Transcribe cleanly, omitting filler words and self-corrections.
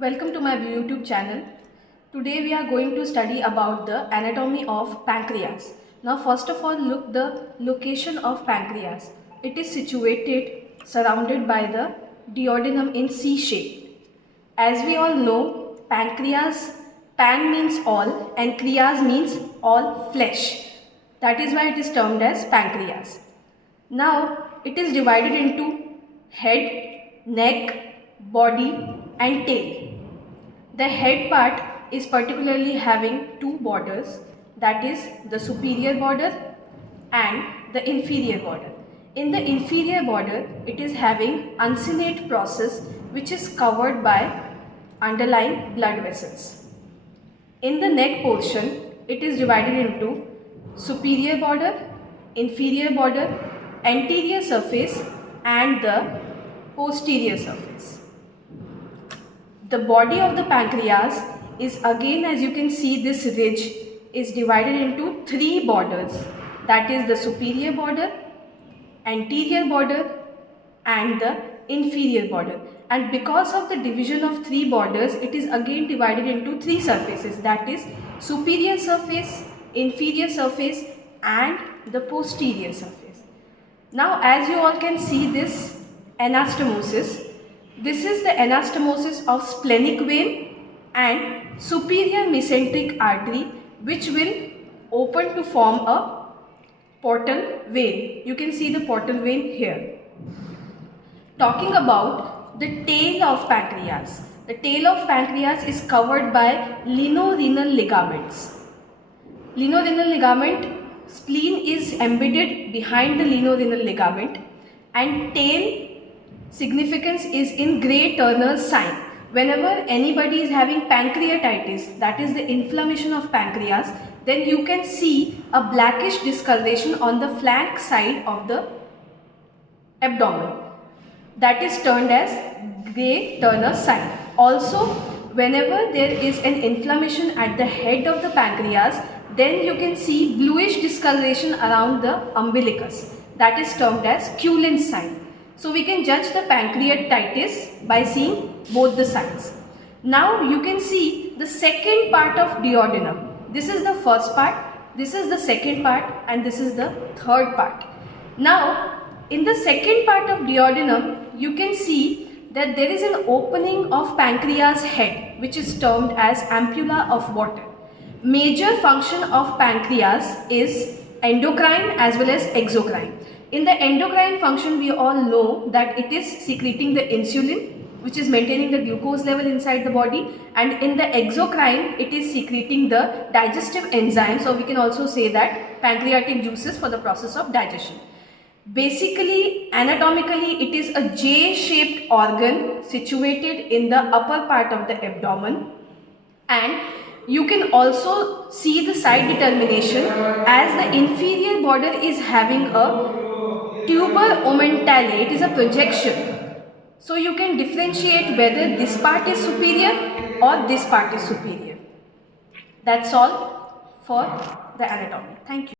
Welcome to my YouTube channel. Today we are going to study about the anatomy of pancreas. Now first of all, look the location of pancreas. It is situated surrounded by the duodenum in C shape. As we all know, pancreas, pan means all and krias means all flesh. That is why it is termed as pancreas. Now it is divided into head, neck, body and tail. The head part is particularly having two borders, that is the superior border and the inferior border. In the inferior border, it is having uncinate process which is covered by underlying blood vessels. In the neck portion, it is divided into superior border, inferior border, anterior surface and the posterior surface. The body of the pancreas is again, as you can see, this ridge is divided into three borders, that is the superior border, anterior border and the inferior border. And because of the division of three borders, it is again divided into three surfaces, that is superior surface, inferior surface and the posterior surface. Now as you all can see this anastomosis, this is the anastomosis of splenic vein and superior mesenteric artery, which will open to form a portal vein. You can see the portal vein here. Talking about the tail of pancreas. The tail of pancreas is covered by linorenal ligaments. Linorenal ligament, spleen is embedded behind the linorenal ligament and tail significance is in Gray-Turner's sign. Whenever anybody is having pancreatitis, that is the inflammation of pancreas, then you can see a blackish discoloration on the flank side of the abdomen. That is termed as Gray-Turner's sign. Also, whenever there is an inflammation at the head of the pancreas, then you can see bluish discoloration around the umbilicus. That is termed as Cullen's sign. So we can judge the pancreatitis by seeing both the signs. Now you can see the second part of duodenum. This is the first part, this is the second part and this is the third part. Now in the second part of duodenum, you can see that there is an opening of pancreas head, which is termed as ampulla of water. Major function of pancreas is endocrine as well as exocrine. In the endocrine function, we all know that it is secreting the insulin, which is maintaining the glucose level inside the body, and in the exocrine, it is secreting the digestive enzymes, or we can also say that pancreatic juices for the process of digestion. Basically, anatomically, it is a J-shaped organ situated in the upper part of the abdomen, and you can also see the side determination as the inferior border is having a tuber omentale. It is a projection. So you can differentiate whether this part is superior or this part is superior. That's all for the anatomy. Thank you.